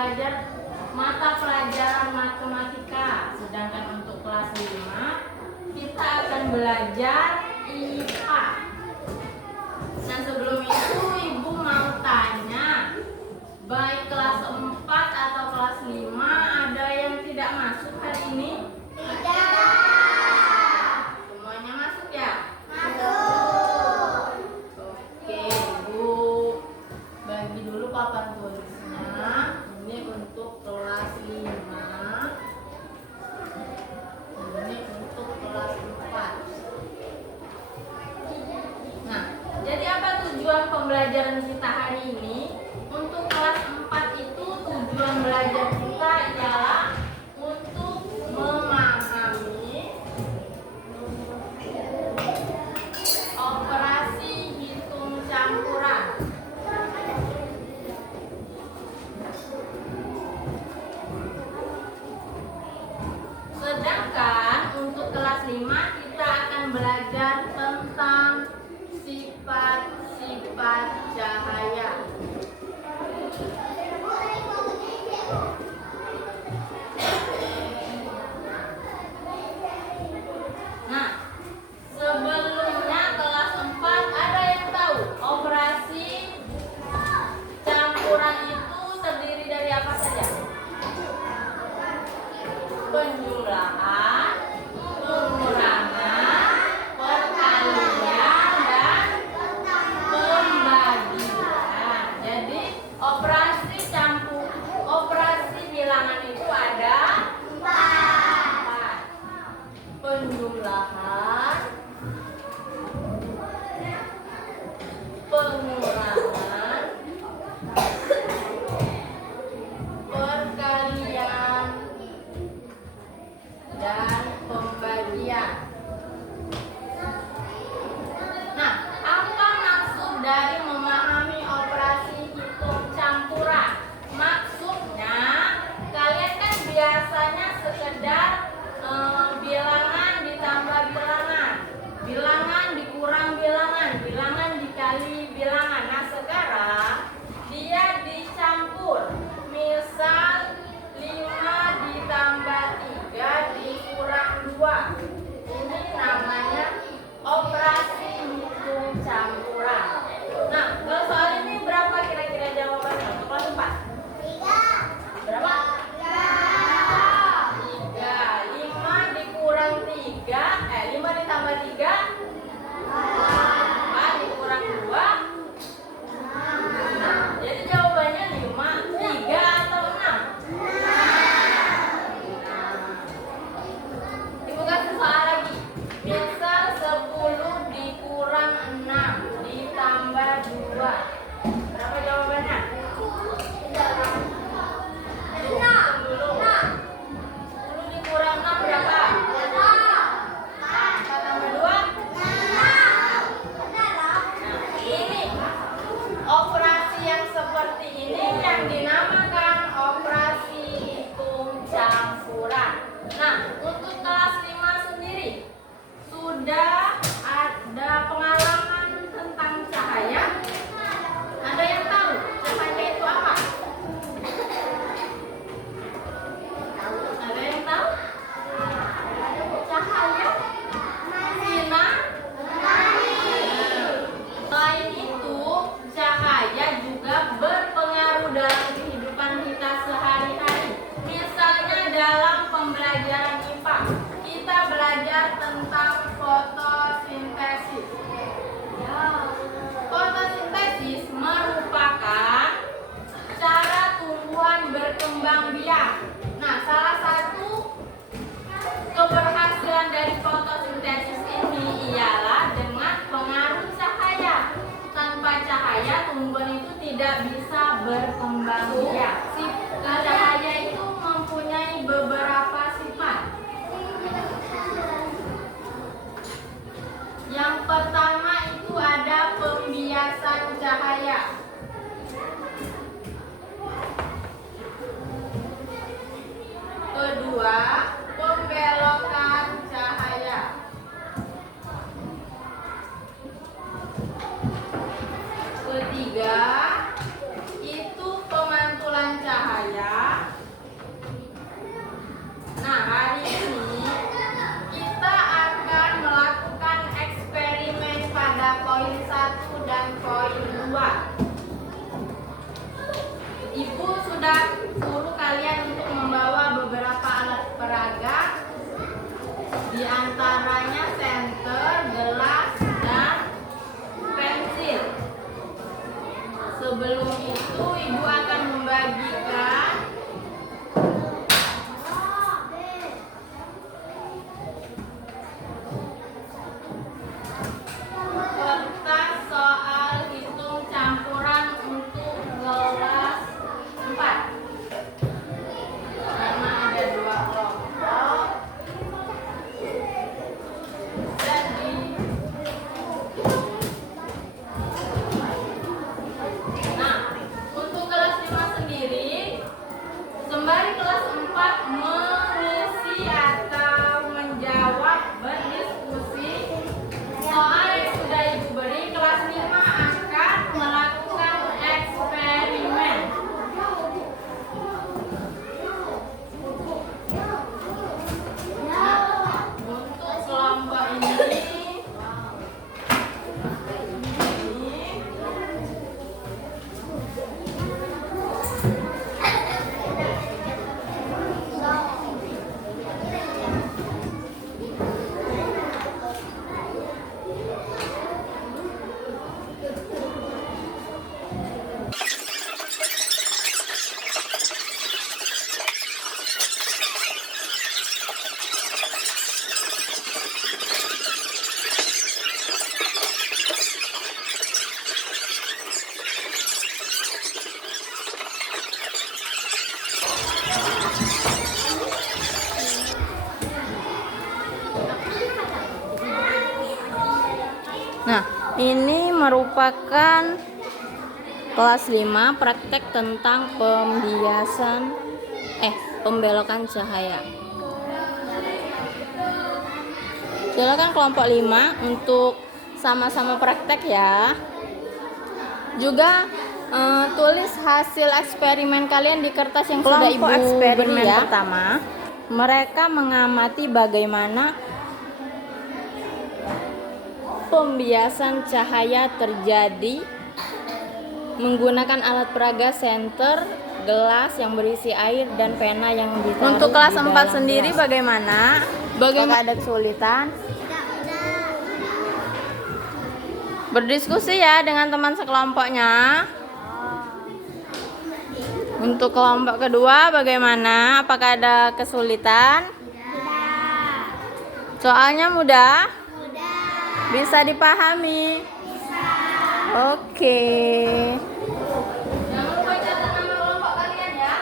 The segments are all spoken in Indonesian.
belajar mata pelajaran matematika. Sedangkan untuk kelas 5 kita akan belajar IPA. Nah, sebelum itu Ibu mau tanya, baik kelas 4 atau kelas 5 ada yang tidak masuk hari ini? Semuanya masuk ya? Oke, Ibu bagi dulu papan tulisnya. Ini untuk kelas 5. Ini untuk kelas 4. Nah, jadi apa tujuan pembelajaran kita hari ini? Untuk kelas 4 itu tujuan belajar kita ialah untuk memahami operasi hitung campuran. Sedangkan untuk kelas 5 kita akan belajar tentang sifat-sifat cahaya. Nah, sebelumnya kelas 4 ada yang tahu operasi campuran itu terdiri dari apa saja? Penjumlahan, pengurangan, perkalian, dan pembagian. Jadi operasi bilangan itu ada 4. Penjumlahan, pengurangan, perkalian, dan pembagian. Nah, apa maksud dari memahami operasi hitung campuran? Maksudnya, kalian kan biasanya sekedar bilangan ditambah bilangan, bilangan dikurang bilangan, bilangan dikali bilangan. Nah, sekarang dia dicampur. Misal 5 ditambah 3 dikurang 2. Ini namanya operasi hitung campuran. Nah, kalau soal ini berapa kira-kira jawabannya untuk kelas 4? 3. Berapa? 3. 5 dikurang 3, 5 ditambah 3 4 dikurang 2. Jadi jawabannya 5, 3 atau 6? Ibu kasih soal lagi. Misal 10 dikurang 6 ditambah 2. Berapa jawabannya? 10 dikurang 6 berapa? 4 tambah 2? Nah, ini operasi yang seperti ini yang dinamakan operasi hitung campuran. Nah, untuk kelas 5 sendiri sudah ada pengalaman tentang cahaya? Ada yang tahu cahaya itu apa? Ada yang tahu? Cahaya? Sinar? Selain itu, cahaya juga berpengaruh dalam kehidupan kita sehari-hari. Misalnya dalam pembelajaran IPA, kita belajar tentang fotosintesis. Fotosintesis merupakan cara tumbuhan berkembang biak. Nah, salah satu keberhasilan dari fotosintesis ini ialah dengan pengaruh cahaya. Tanpa cahaya, tumbuhan itu tidak bisa berkembang biak. Cahaya itu mempunyai beberapa sifat. Yang pertama itu ada pembiasan cahaya. Kedua, pembelokan cahaya. Ketiga, itu pemantulan cahaya. poin 2. Ibu sudah suruh kalian untuk membawa beberapa alat peraga, di antaranya senter, gelas, dan pensil. Sebelum itu ibu akan membagikan kertas soal hitung campuran untuk kelas 4, karena ada 2 kelompok. Jadi untuk kelas 5 sendiri, sembari kelas 4 mengisi atau menjawab, berdiskusi soal yang sudah ibu beri, kelas 5 akan melakukan eksperimen. Untuk kelompok ini ini merupakan kelas 5 praktek tentang pembelokan cahaya. Silakan kelompok 5 untuk sama-sama praktek ya. Juga tulis hasil eksperimen kalian di kertas yang sudah ibu beri ya. Pertama, mereka mengamati bagaimana pembiasan cahaya terjadi menggunakan alat peraga, senter, gelas yang berisi air, dan pena yang ditaruh. Untuk kelas 4 sendiri gelas. Bagaimana? Apakah ada kesulitan? Berdiskusi ya dengan teman sekelompoknya. Untuk kelompok kedua bagaimana? Apakah ada kesulitan? Soalnya mudah? Bisa dipahami? Bisa. Oke. Jangan lupa catat nama kelompok kalian ya.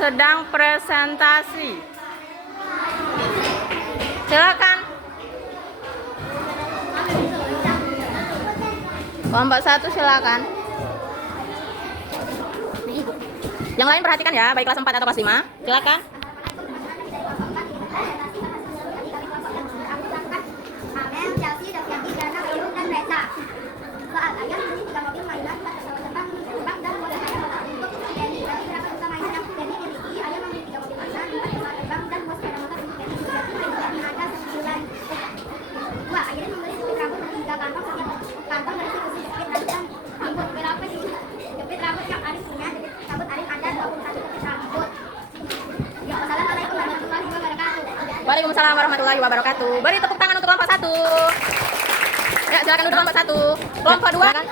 Sedang presentasi. Silakan. Kelompok 1 silakan. Yang lain perhatikan ya, baik kelas 4 atau kelas 5. Silakan. Waalaikumsalam warahmatullahi wabarakatuh. Beri tepuk tangan untuk kelompok 1. Ya, silakan duduk kelompok 1. Kelompok 2 kan?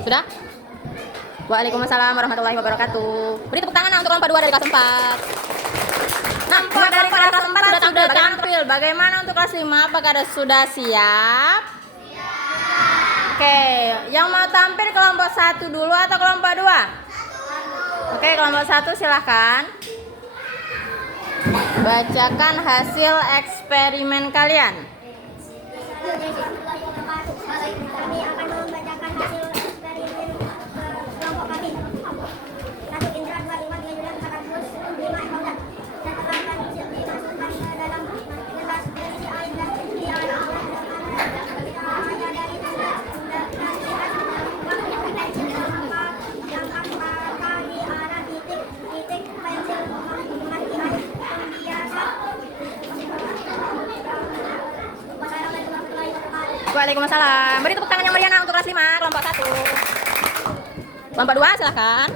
Sudah? Waalaikumsalam warahmatullahi wabarakatuh. Beri tepuk tangan untuk kelompok 2 dari kelas 4. Nah, buat dari kelas 4 sudah tampil. Bagaimana untuk kelas 5? Apakah sudah siap? Oke, yang mau tampil kelompok 1 dulu atau kelompok 2? Oke, kelompok 1 silahkan. Bacakan hasil eksperimen kalian. Kami akan membacakan hasil eksperimen kelompok kami. 1 indra, 2 iman, 3 julian, 4 Agustus, 5 ekonomi. Setelah kami dimasukkan ke dalam gelas berisi air dan diarah kita hanya dari tanda yang apakah diarah titik pensil mati air biasa. Waalaikumsalam. Beri tepuk tangan yang meriah untuk kelas 5, kelompok 1. Kelompok 2 silahkan.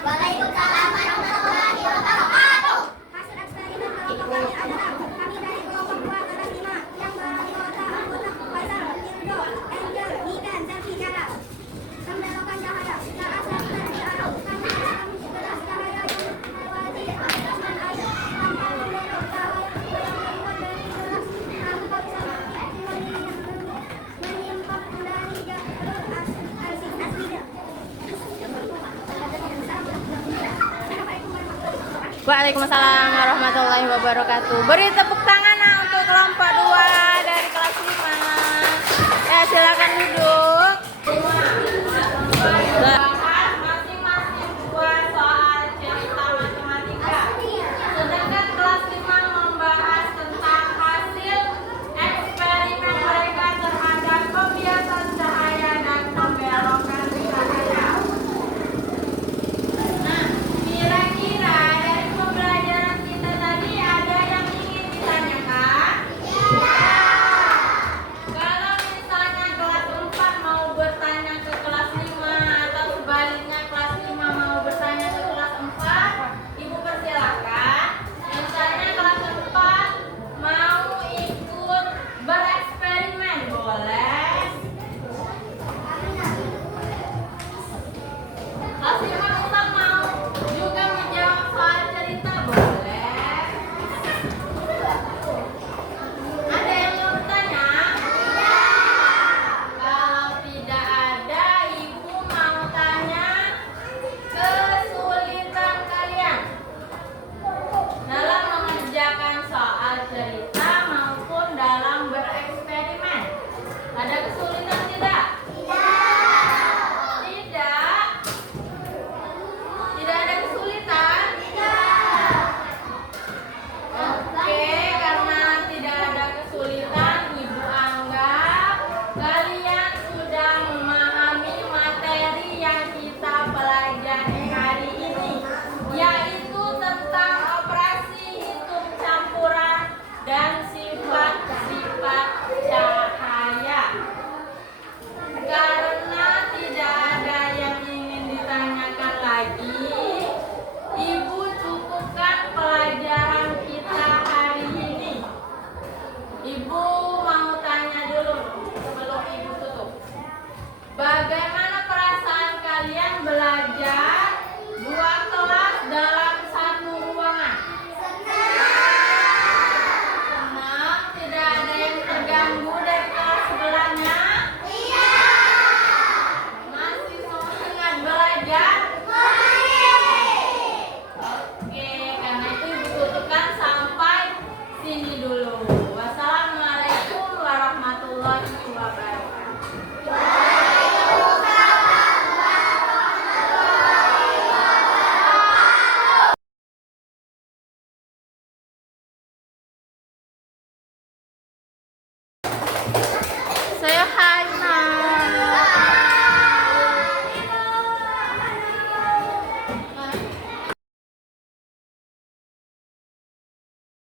Waalaikumsalam warahmatullahi wabarakatuh. Hasil eksperimen kelompok kami adalah kami dari kelompok 2 kelas 5 yang anggota Faisal, Irdo, Angel, Niken, dan Tiara. Membelokan cahaya ke asal dari arah kami dalam gelas cahaya yang melewati atasan air tanpa membelok cahaya yang keluar dari gelas tampak seperti menyimpang dari jalur aslinya. Waalaikumsalam warahmatullahi wabarakatuh. Beri tepuk tangan untuk kelompok 2 dari kelas 5. Ya, silakan duduk.